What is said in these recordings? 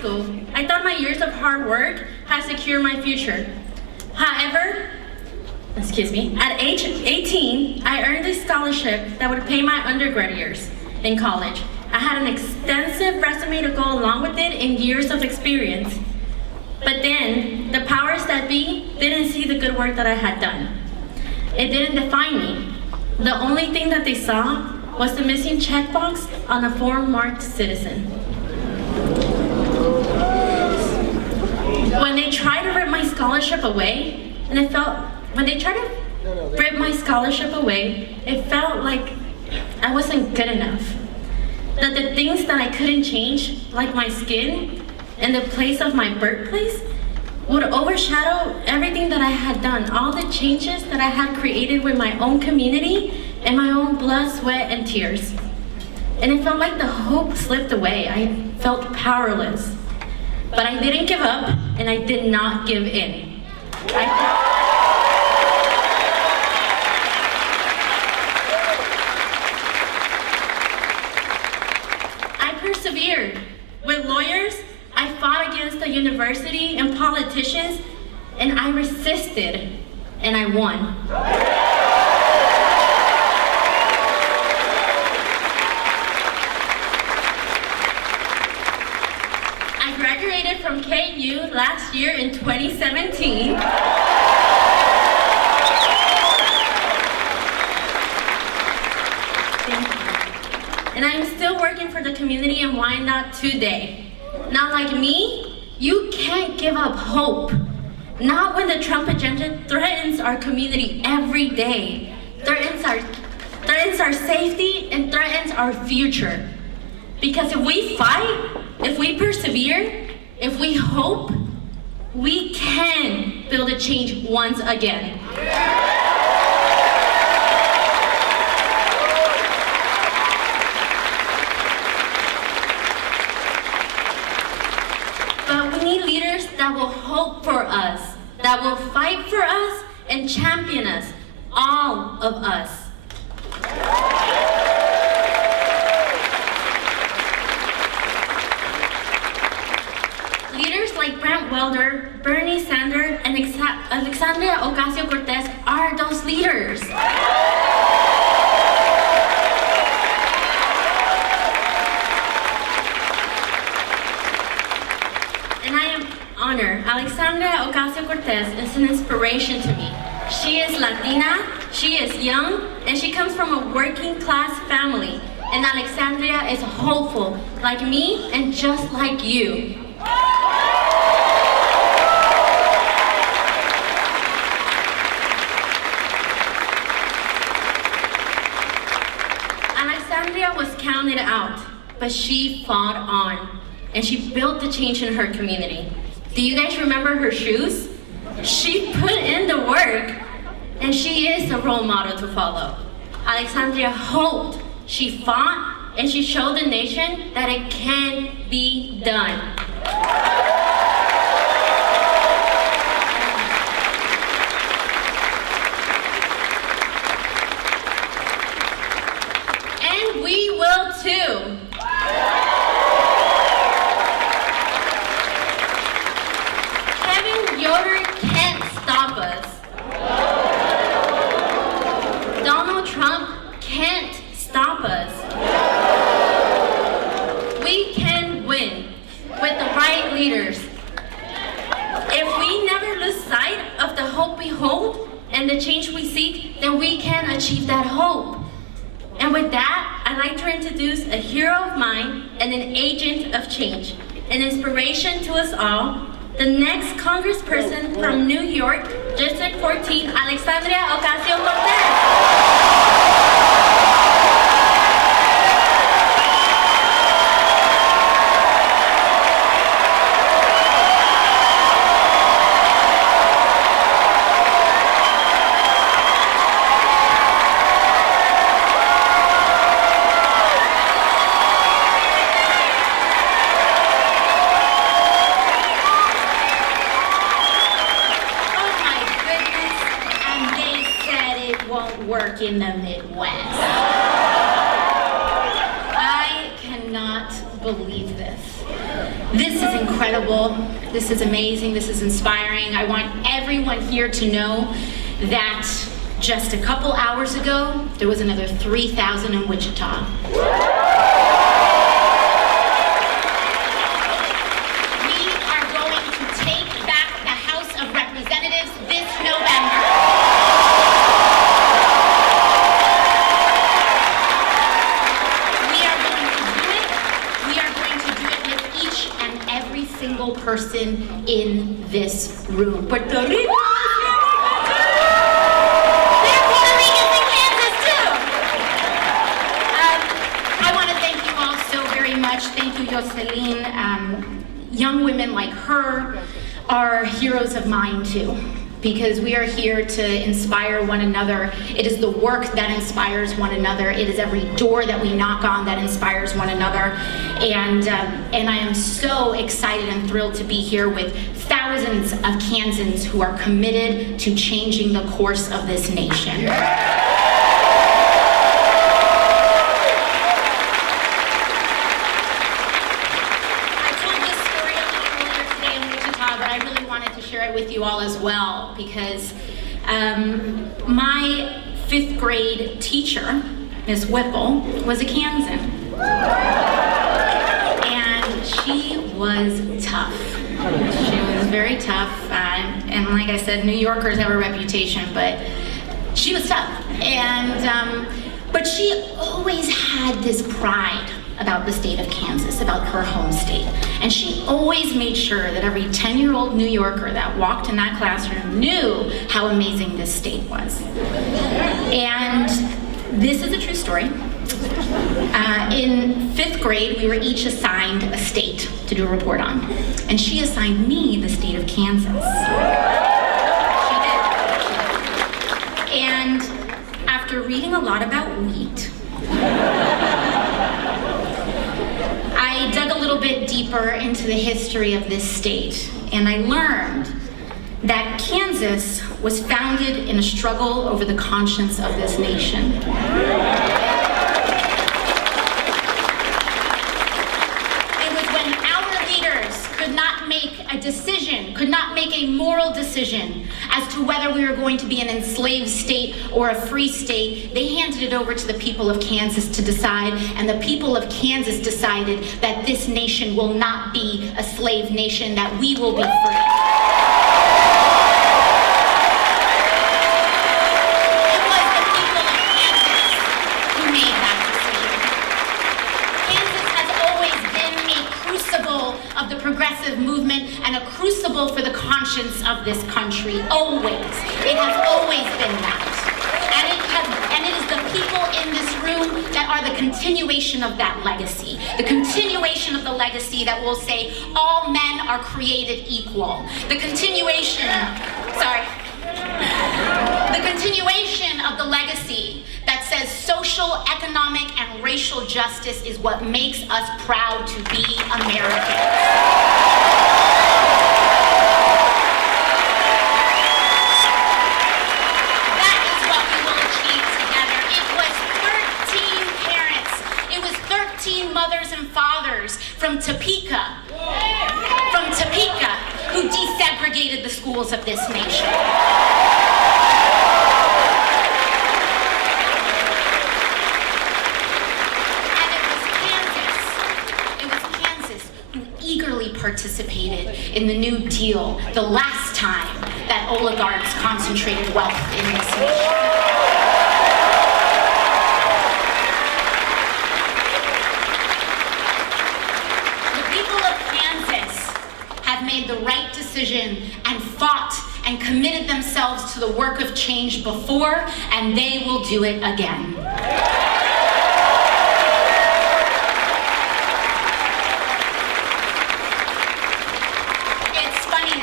school, I thought my years of hard work had secured my future. However, at age 18, I earned a scholarship that would pay my undergrad years in college. I had an extensive resume to go along with it and years of experience. But then, the powers that be didn't see the good work that I had done. It didn't define me. The only thing that they saw was the missing checkbox on a form marked citizen. When they tried to rip my scholarship away, it felt like I wasn't good enough. That the things that I couldn't change, like my skin and the place of my birthplace, would overshadow everything that I had done, all the changes that I had created with my own community and my own blood, sweat, and tears. And it felt like the hope slipped away. I felt powerless. But I didn't give up, and I did not give in. I persevered. With lawyers, I fought against the university and politicians, and I resisted, and I won. I graduated from KU last year in 2017. And I'm still working for the community in Wyandotte today. Not like me, you can't give up hope. Not when the Trump agenda threatens our community every day, threatens our safety, and threatens our future. Because if we fight, if we persevere, if we hope, we can build a change once again. But we need leaders that will hope for us, that will fight for us and champion us, all of us. Leaders like Brent Welder, Bernie Sanders, and Alexandria Ocasio-Cortez are those leaders. And I am honored. Alexandria Ocasio-Cortez is an inspiration to me. She is Latina, she is young, and she comes from a working class family. And Alexandria is hopeful, like me and just like you. Alexandria was counted out, but she fought on, and she built the change in her community. Do you guys remember her shoes? She put in the work, and she is a role model to follow. Alexandria hoped, she fought, and she showed the nation that it can be done. And we will too. Kevin Yoder can't stop us. Donald Trump can't stop us. We can win with the right leaders. If we never lose sight of the hope we hold and the change we seek, then we can achieve that hope. And with that, I'd like to introduce a hero of mine and an agent of change, an inspiration to us all, the next congressperson from New York, District 14, Alexandria Ocasio-Cortez. incredible. This is amazing. This is inspiring. I want everyone here to know that just a couple hours ago, there was another 3,000 in Wichita. Person in this room. Puerto Rico! There are Puerto Ricans in Kansas too! I want to thank you all so very much. Thank you, Jocelyn. Young women like her are heroes of mine too, because we are here to inspire one another. It is the work that inspires one another. It is every door that we knock on that inspires one another. And I am so excited and thrilled to be here with thousands of Kansans who are committed to changing the course of this nation. With you all as well, because my 5th grade teacher, Miss Whipple, was a Kansan, and she was tough. She was very tough, and like I said, New Yorkers have a reputation, but she was tough. And but she always had this pride about the state of Kansas, about her home state. And she always made sure that every 10-year-old New Yorker that walked in that classroom knew how amazing this state was. And this is a true story. In 5th grade, we were each assigned a state to do a report on. And she assigned me the state of Kansas. She did. And after reading a lot about wheat, I dug a little bit deeper into the history of this state, and I learned that Kansas was founded in a struggle over the conscience of this nation. It was when our leaders could not make a decision, could not make a moral decision as to whether we were going to be an enslaved state or a free state. They handed it over to the people of Kansas to decide, and the people of Kansas decided that this nation will not be a slave nation, that we will be free. It was the people of Kansas who made that decision. Kansas has always been a crucible of the progressive movement and a crucible for the conscience of this country. Always. It has always been that. And it is the people in this room that are the continuation of that legacy. The continuation of the legacy that will say all men are created equal. The continuation of the legacy that says social, economic, and racial justice is what makes us proud to be Americans. From Topeka, who desegregated the schools of this nation. And it was Kansas who eagerly participated in the New Deal the last time that oligarchs concentrated wealth in this nation. The right decision and fought and committed themselves to the work of change before, and they will do it again. It's funny,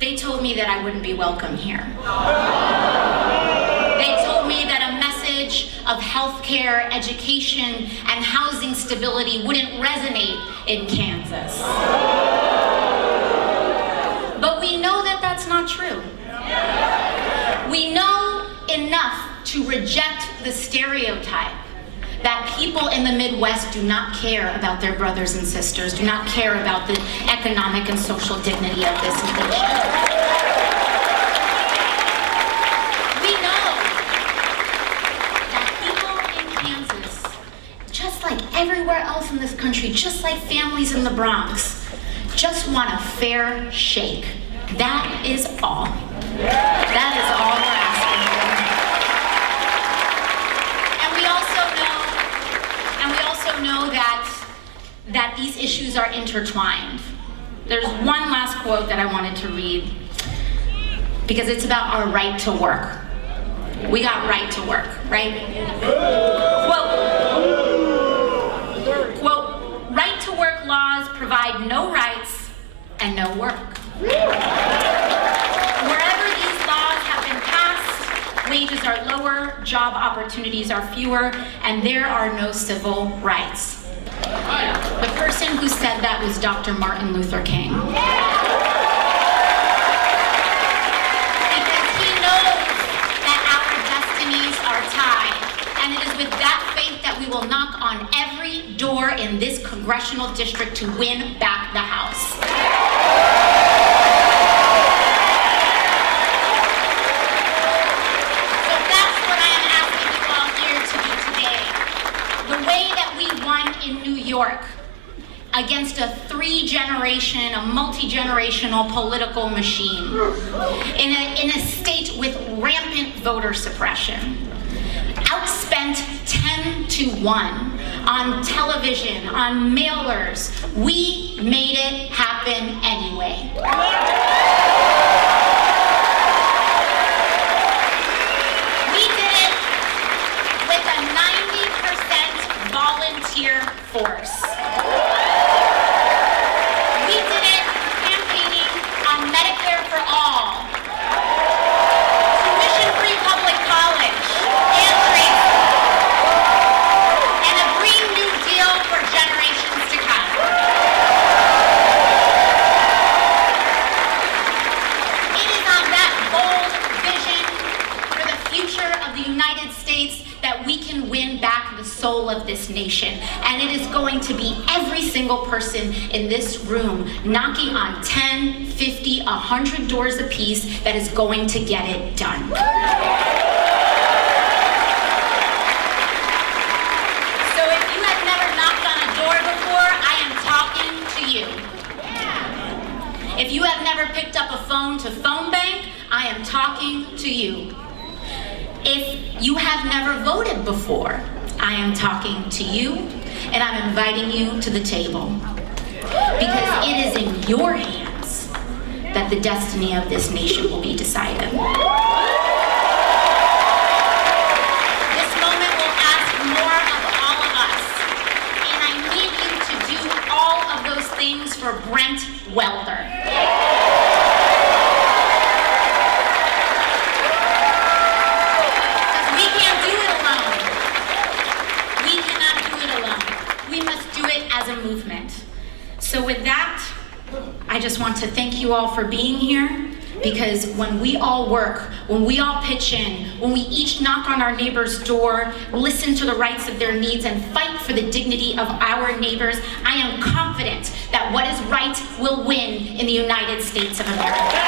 they told me that I wouldn't be welcome here. They told me that a message of healthcare, education, and housing stability wouldn't resonate in Kansas. But we know that that's not true. We know enough to reject the stereotype that people in the Midwest do not care about their brothers and sisters, do not care about the economic and social dignity of this nation. We know that people in Kansas, just like everywhere else in this country, just like families in the Bronx, just want a fair shake. That is all. That is all we're asking for. And we also know that these issues are intertwined. There's one last quote that I wanted to read because it's about our right to work. We got right to work, right? Quote, right to work laws provide no rights and no work. Wherever these laws have been passed, wages are lower, job opportunities are fewer, and there are no civil rights. The person who said that was Dr. Martin Luther King. Because he knows that our destinies are tied, and it is with that faith that we will knock on every door in this congressional district to win back the House. York against a a multi-generational political machine in a state with rampant voter suppression, outspent 10-1 on television, on mailers. We made it happen anyway. We did it with a 90% volunteer force. We did it campaigning on Medicare for all, tuition-free public college, and trade school, and a Green New Deal for generations to come. It is on that bold vision for the future of the United States that we can win back the soul of this nation. And it is going to be every single person in this room knocking on 10, 50, 100 doors apiece that is going to get it done. So if you have never knocked on a door before, I am talking to you. If you have never picked up a phone to phone bank, I am talking to you. If you have never voted before, I am talking to you, and I'm inviting you to the table. Because it is in your hands that the destiny of this nation will be decided. This moment will ask more of all of us, and I need you to do all of those things for Brent Welder. Movement. So with that, I just want to thank you all for being here, because when we all work, when we all pitch in, when we each knock on our neighbor's door, listen to the rights of their needs, and fight for the dignity of our neighbors, I am confident that what is right will win in the United States of America.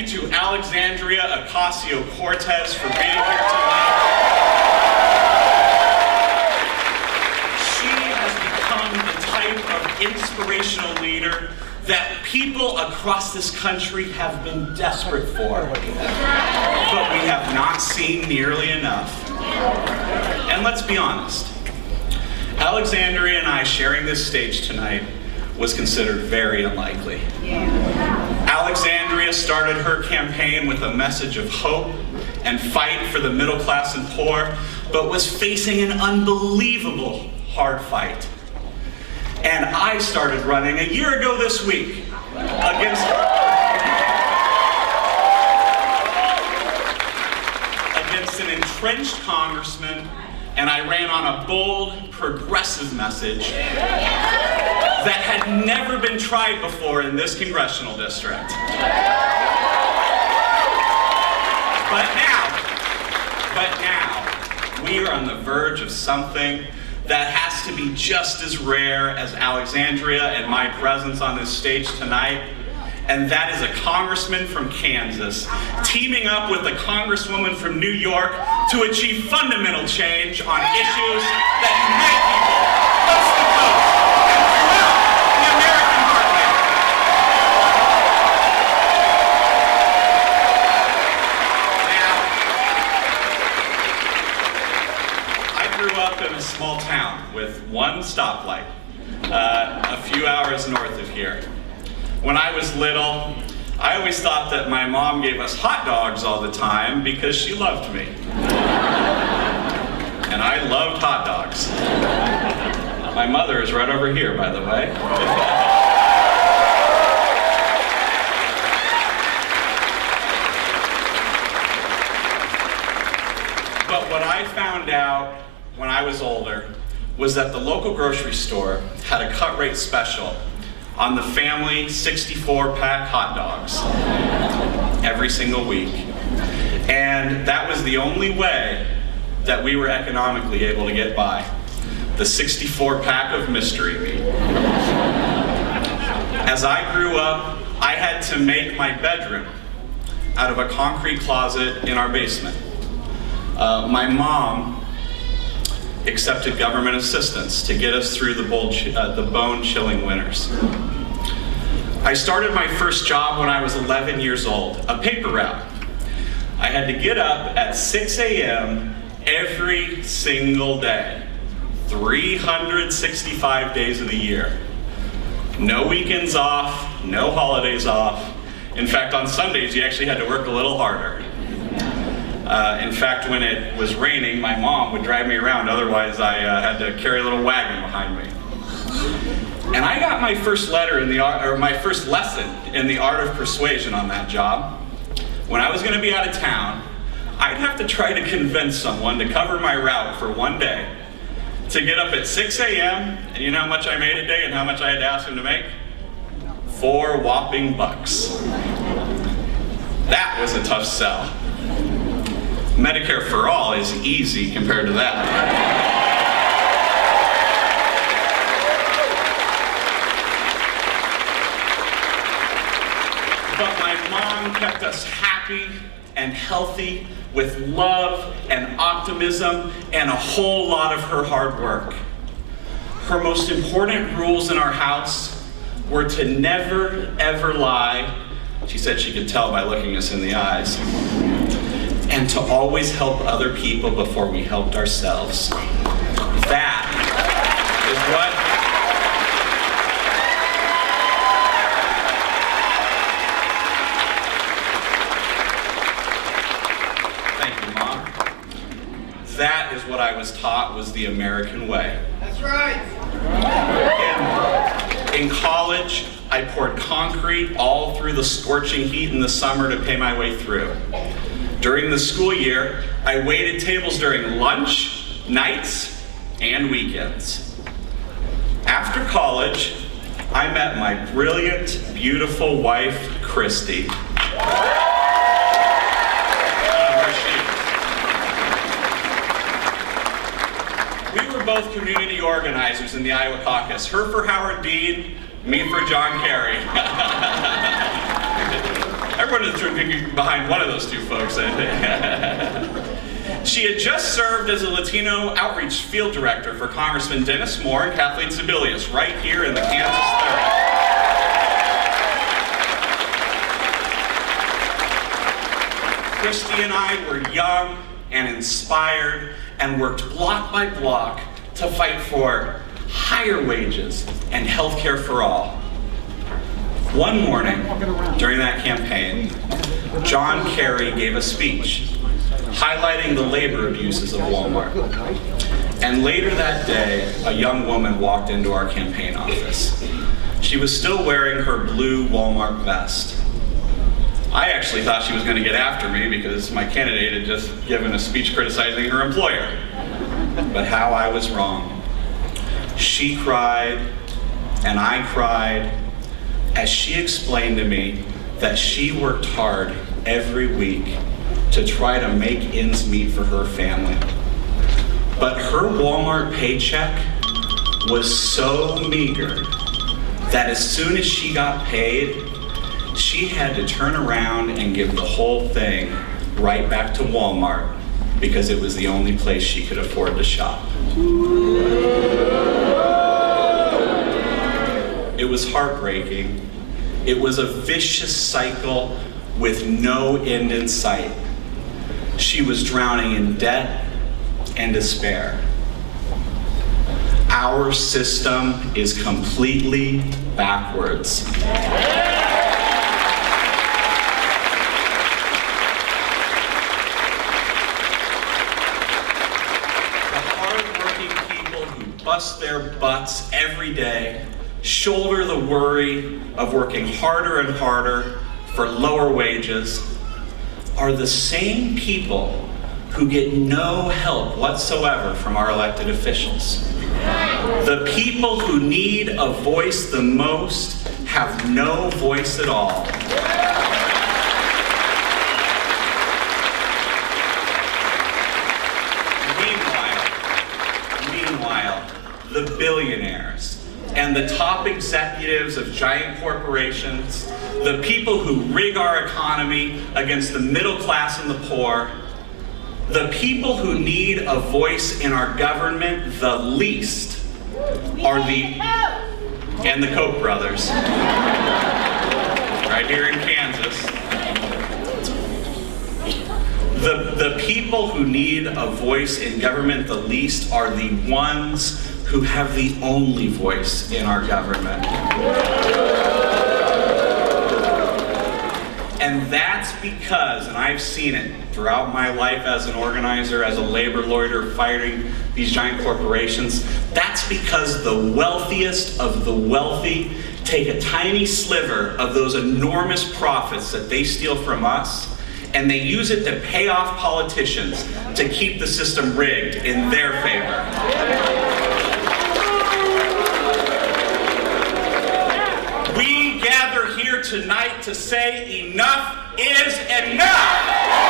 you to Alexandria Ocasio-Cortez for being here tonight. She has become the type of inspirational leader that people across this country have been desperate for, but we have not seen nearly enough. And let's be honest, Alexandria and I sharing this stage tonight was considered very unlikely. Alexandria started her campaign with a message of hope and fight for the middle class and poor, but was facing an unbelievable hard fight. And I started running a year ago this week against an entrenched congressman, and I ran on a bold, progressive message that had never been tried before in this congressional district. But now, we are on the verge of something that has to be just as rare as Alexandria and my presence on this stage tonight, and that is a congressman from Kansas teaming up with a congresswoman from New York to achieve fundamental change on issues that unite people coast to coast and throughout the American heartland. Now, I grew up in a small town with one stoplight, a few hours north of here. When I was little, I always thought that my mom gave us hot dogs all the time because she loved me. And I loved hot dogs. My mother is right over here, by the way. But what I found out when I was older was that the local grocery store had a cut rate special on the family 64-pack hot dogs every single week. And that was the only way that we were economically able to get by. The 64-pack of mystery meat. As I grew up, I had to make my bedroom out of a concrete closet in our basement. My mom accepted government assistance to get us through the bone-chilling winters. I started my first job when I was 11 years old, a paper route. I had to get up at 6 a.m. every single day, 365 days of the year. No weekends off, no holidays off. In fact, on Sundays, you actually had to work a little harder. In fact, when it was raining, my mom would drive me around. Otherwise, I had to carry a little wagon behind me. And I got my first my first lesson in the art of persuasion on that job. When I was going to be out of town, I'd have to try to convince someone to cover my route for one day, to get up at 6 a.m. And you know how much I made a day and how much I had to ask them to make? $4 whopping bucks. That was a tough sell. Medicare for all is easy compared to that. But my mom kept us happy and healthy with love and optimism and a whole lot of her hard work. Her most important rules in our house were to never, ever lie. She said she could tell by looking us in the eyes. And to always help other people before we helped ourselves. That is what Thank you, Mom. That is what I was taught was the American way. That's right. In college, I poured concrete all through the scorching heat in the summer to pay my way through. During the school year, I waited tables during lunch, nights, and weekends. After college, I met my brilliant, beautiful wife, Christy. We were both community organizers in the Iowa caucus. Her for Howard Dean, me for John Kerry. everyone is behind one of those two folks. She had just served as a Latino outreach field director for Congressman Dennis Moore and Kathleen Sebelius right here in the Kansas 30. Christy and I were young and inspired and worked block by block to fight for higher wages and health care for all. One morning during that campaign, John Kerry gave a speech highlighting the labor abuses of Walmart. And later that day, a young woman walked into our campaign office. She was still wearing her blue Walmart vest. I actually thought she was going to get after me because my candidate had just given a speech criticizing her employer. But how I was wrong. She cried, and I cried, as she explained to me that she worked hard every week to try to make ends meet for her family. But her Walmart paycheck was so meager that as soon as she got paid, she had to turn around and give the whole thing right back to Walmart because it was the only place she could afford to shop. It was heartbreaking. It was a vicious cycle with no end in sight. She was drowning in debt and despair. Our system is completely backwards. The hardworking people who bust their butts every day, shoulder the worry of working harder and harder for lower wages, are the same people who get no help whatsoever from our elected officials. The people who need a voice the most have no voice at all. Meanwhile, the billionaires and the top executives of giant corporations, the people who rig our economy against the middle class and the poor, the people who need a voice in our government the least are and the Koch brothers, right here in Kansas. The people who need a voice in government the least are the ones who have the only voice in our government. And that's because, and I've seen it throughout my life as an organizer, as a labor lawyer fighting these giant corporations, that's because the wealthiest of the wealthy take a tiny sliver of those enormous profits that they steal from us, and they use it to pay off politicians to keep the system rigged in their favor. We gather here tonight to say enough is enough.